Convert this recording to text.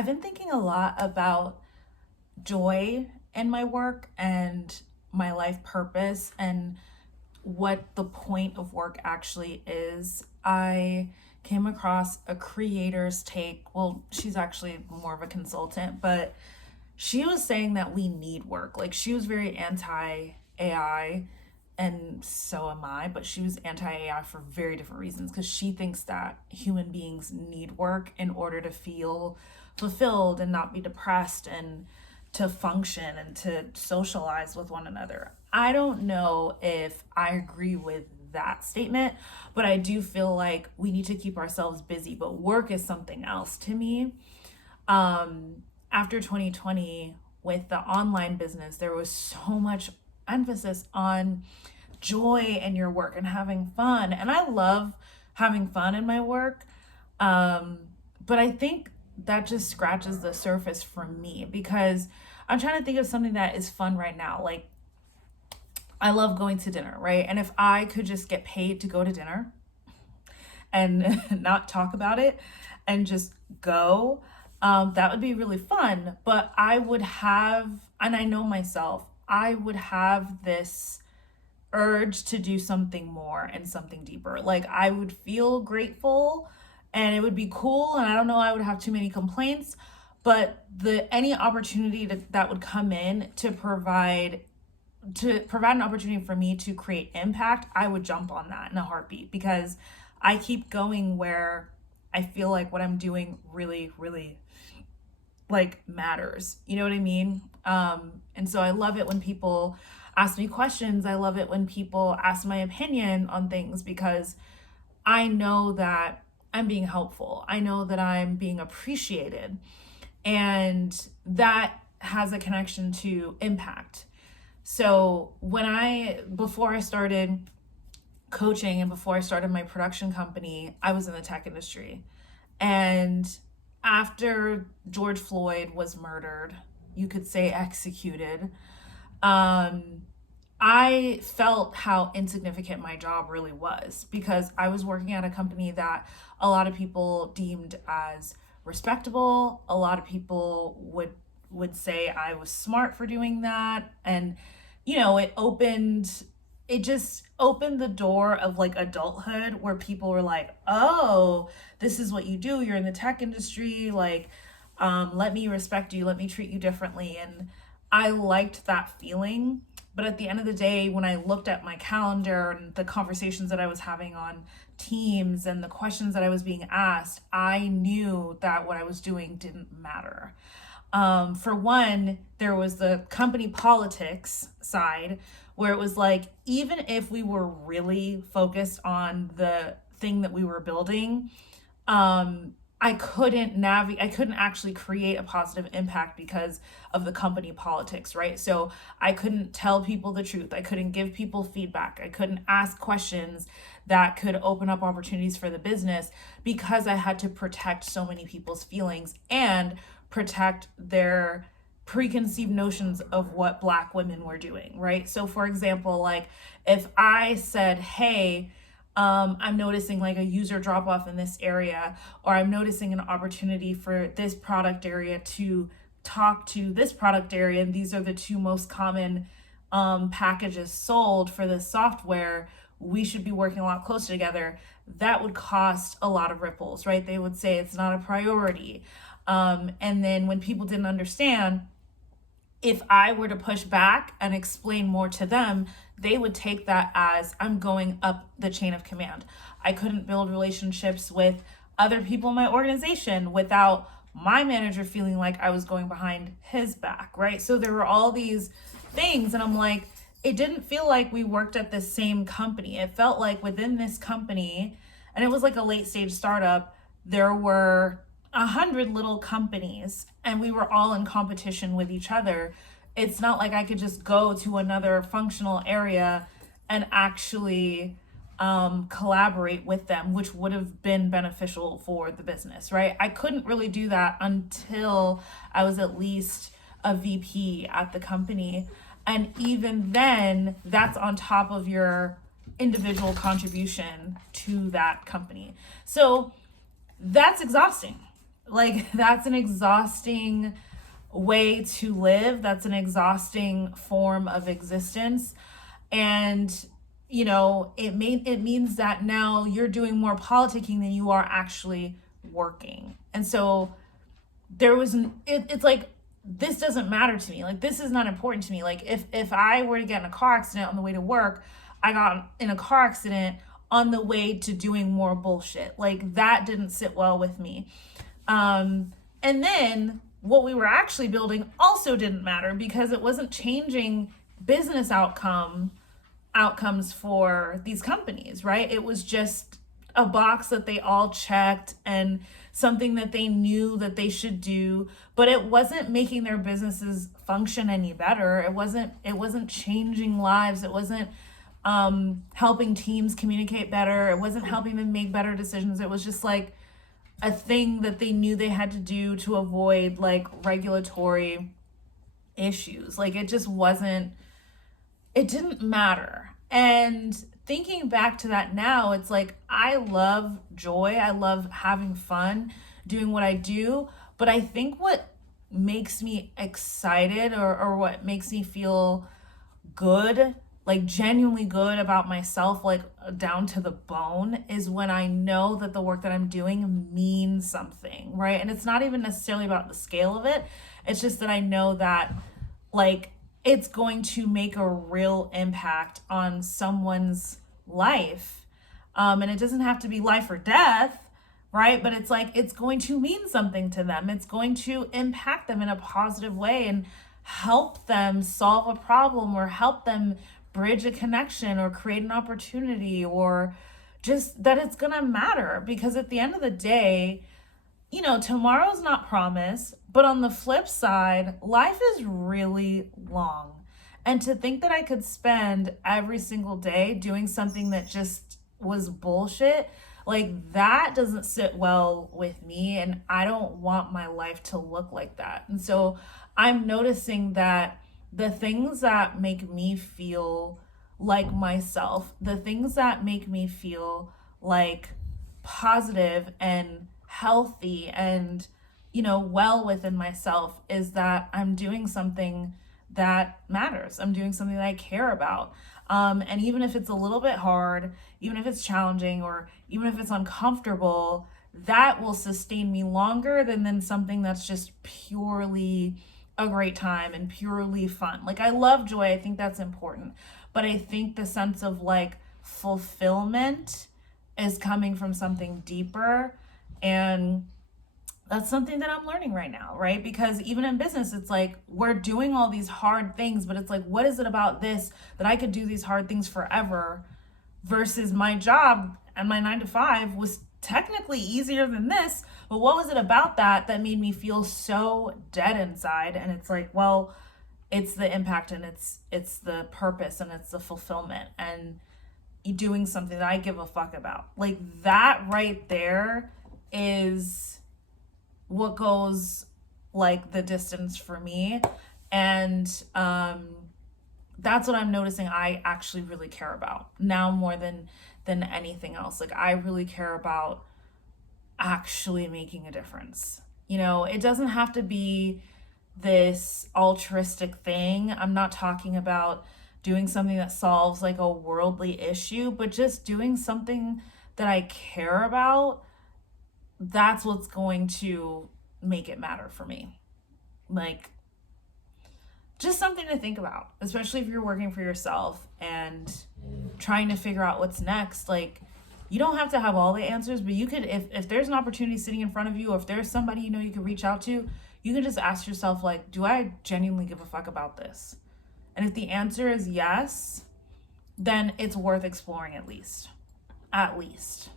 I've been thinking a lot about joy in my work and my life purpose and what the point of work actually is. I came across a creator's take. Well, she's actually more of a consultant, but she was saying that we need work. Like, she was very anti AI, and so am I, but she was anti AI for very different reasons because she thinks that human beings need work in order to feel fulfilled and not be depressed and to function and to socialize with one another. I don't know if I agree with that statement, but I do feel like we need to keep ourselves busy. But work is something else to me. After 2020, with the online business, there was so much emphasis on joy in your work and having fun. And I love having fun in my work. But I think that just scratches the surface for me because I'm trying to think of something that is fun right now. Like, I love going to dinner, right? And if I could just get paid to go to dinner and not talk about it and just go, that would be really fun. But I would have, and I know myself, I would have this urge to do something more and something deeper. Like, I would feel grateful and it would be cool, and I don't know, I would have too many complaints, but any opportunity that would come in to provide an opportunity for me to create impact, I would jump on that in a heartbeat because I keep going where I feel like what I'm doing really, really like matters. You know what I mean? And so I love it when people ask me questions. I love it when people ask my opinion on things because I know that I'm being helpful. I know that I'm being appreciated. And that has a connection to impact. So before I started coaching and before I started my production company, I was in the tech industry. And after George Floyd was murdered, you could say executed, I felt how insignificant my job really was because I was working at a company that a lot of people deemed as respectable. A lot of people would say I was smart for doing that. And, it just opened the door of like adulthood where people were like, oh, this is what you do. You're in the tech industry. Like, let me respect you. Let me treat you differently. And I liked that feeling. But at the end of the day, when I looked at my calendar and the conversations that I was having on Teams and the questions that I was being asked, I knew that what I was doing didn't matter. For one, there was the company politics side where it was like, even if we were really focused on the thing that we were building, I couldn't actually create a positive impact because of the company politics, right? So I couldn't tell people the truth. I couldn't give people feedback. I couldn't ask questions that could open up opportunities for the business because I had to protect so many people's feelings and protect their preconceived notions of what Black women were doing, right? So for example, like if I said, hey, I'm noticing like a user drop off in this area, or I'm noticing an opportunity for this product area to talk to this product area, and these are the two most common packages sold for this software, we should be working a lot closer together. That would cost a lot of ripples, right? They would say it's not a priority. And then when people didn't understand, if I were to push back and explain more to them, they would take that as I'm going up the chain of command. I couldn't build relationships with other people in my organization without my manager feeling like I was going behind his back, right? So there were all these things, and I'm like, it didn't feel like we worked at the same company. It felt like within this company, and it was like a late stage startup, there were 100 little companies and we were all in competition with each other. It's not like I could just go to another functional area and actually collaborate with them, which would have been beneficial for the business, right? I couldn't really do that until I was at least a VP at the company. And even then, that's on top of your individual contribution to that company. So that's exhausting. Like, that's an exhausting way to live. That's an exhausting form of existence. And, it means that now you're doing more politicking than you are actually working. And so it's like, this doesn't matter to me. Like, this is not important to me. Like, if I were to get in a car accident on the way to work, I got in a car accident on the way to doing more bullshit. Like, that didn't sit well with me. And then what we were actually building also didn't matter, because it wasn't changing business outcomes for these companies, right? It was just a box that they all checked and something that they knew that they should do, but it wasn't making their businesses function any better. It wasn't changing lives. It wasn't helping teams communicate better. It wasn't helping them make better decisions. It was just like a thing that they knew they had to do to avoid like regulatory issues. Like, it didn't matter. And thinking back to that now, it's like, I love joy. I love having fun doing what I do. But I think what makes me excited, or what makes me feel good, like genuinely good about myself, like down to the bone, is when I know that the work that I'm doing means something, right? And it's not even necessarily about the scale of it. It's just that I know that, like, it's going to make a real impact on someone's life. And it doesn't have to be life or death, right? But it's like, it's going to mean something to them. It's going to impact them in a positive way and help them solve a problem, or help them bridge a connection, or create an opportunity, or just that it's gonna matter. Because at the end of the day, tomorrow's not promised, but on the flip side, life is really long. And to think that I could spend every single day doing something that just was bullshit, like, that doesn't sit well with me, and I don't want my life to look like that. And so I'm noticing that the things that make me feel like myself, the things that make me feel like positive and healthy and, well within myself, is that I'm doing something that matters. I'm doing something that I care about. And even if it's a little bit hard, even if it's challenging, or even if it's uncomfortable, that will sustain me longer than something that's just purely a great time and purely fun. Like, I love joy. I think that's important. But I think the sense of like fulfillment is coming from something deeper. And that's something that I'm learning right now, right? Because even in business, it's like, we're doing all these hard things, but it's like, what is it about this that I could do these hard things forever, versus my job and my 9 to 5 was technically easier than this, but what was it about that made me feel so dead inside? And it's like, well, it's the impact, and it's the purpose, and it's the fulfillment, and doing something that I give a fuck about. Like, that right there is what goes like the distance for me. And that's what I'm noticing I actually really care about now, more than anything else. Like, I really care about actually making a difference. It doesn't have to be this altruistic thing. I'm not talking about doing something that solves like a worldly issue, but just doing something that I care about. That's what's going to make it matter for me. Like, just something to think about, especially if you're working for yourself and trying to figure out what's next. Like, you don't have to have all the answers, but you could, if there's an opportunity sitting in front of you, or if there's somebody you could reach out to, you can just ask yourself, like, do I genuinely give a fuck about this? And if the answer is yes, then it's worth exploring at least. At least.